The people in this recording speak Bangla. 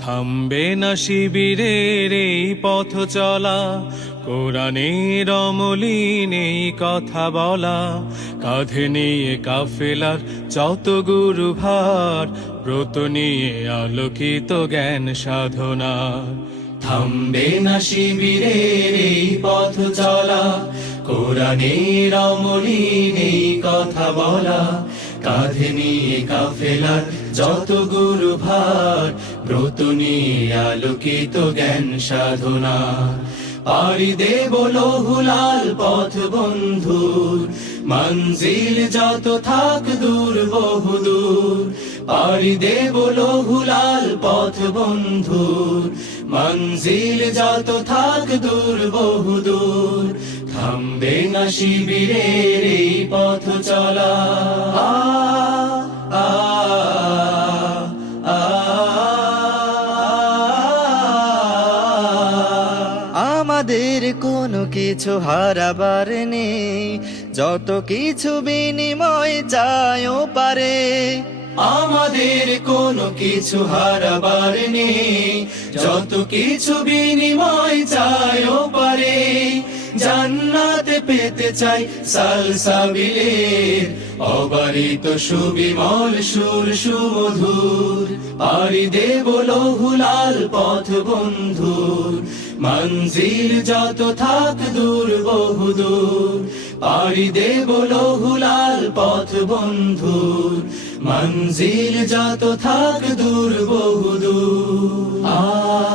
থামবে না শিবিরের এই পথ চলা, কোরআনের অমলিন কথা বলা, কাঁধে নিয়ে কাফেলার যত গুরু ভার ব্রত নিয়ে আলোকিত জ্ঞান সাধনা থামবে না শিবিরের এই পথ চলা কোরআনের অমলিন কথা বলা, কাঁধে নিয়ে কাফেলার যত গুরু ভার ব্রত নিয়ে আলোকিত জ্ঞান সাধনা। পাড়ি দেব লহুলাল পথ বন্ধুর, মঞ্জিল যত থাক দূর বহুদূর। পাড়ি দেব লহুলাল পথ বন্ধুর মঞ্জিল যত থাক দূর বহুদূর থামবে না শিবিরের এই পথ চলা। আমাদের কোনো কিছু হারাবার নেই। যত কিছু বিনিময় চায়ও পারে। আমাদের কোনো কিছু হারাবার নেই। যত কিছু বিনিময় চাইও পারে, জান্নাতে পেতে চাই সালসাবিলের। অবারিত সুবিমল সুর সুমধুর, পারি দেব লহুলাল পথ বন্ধুর। মঞ্জিল যত থাক দূর বহুদূর, পারি দেব লহুলাল পথ বন্ধুর মঞ্জিল যত থাক দূর বহুদূর। আ আ আ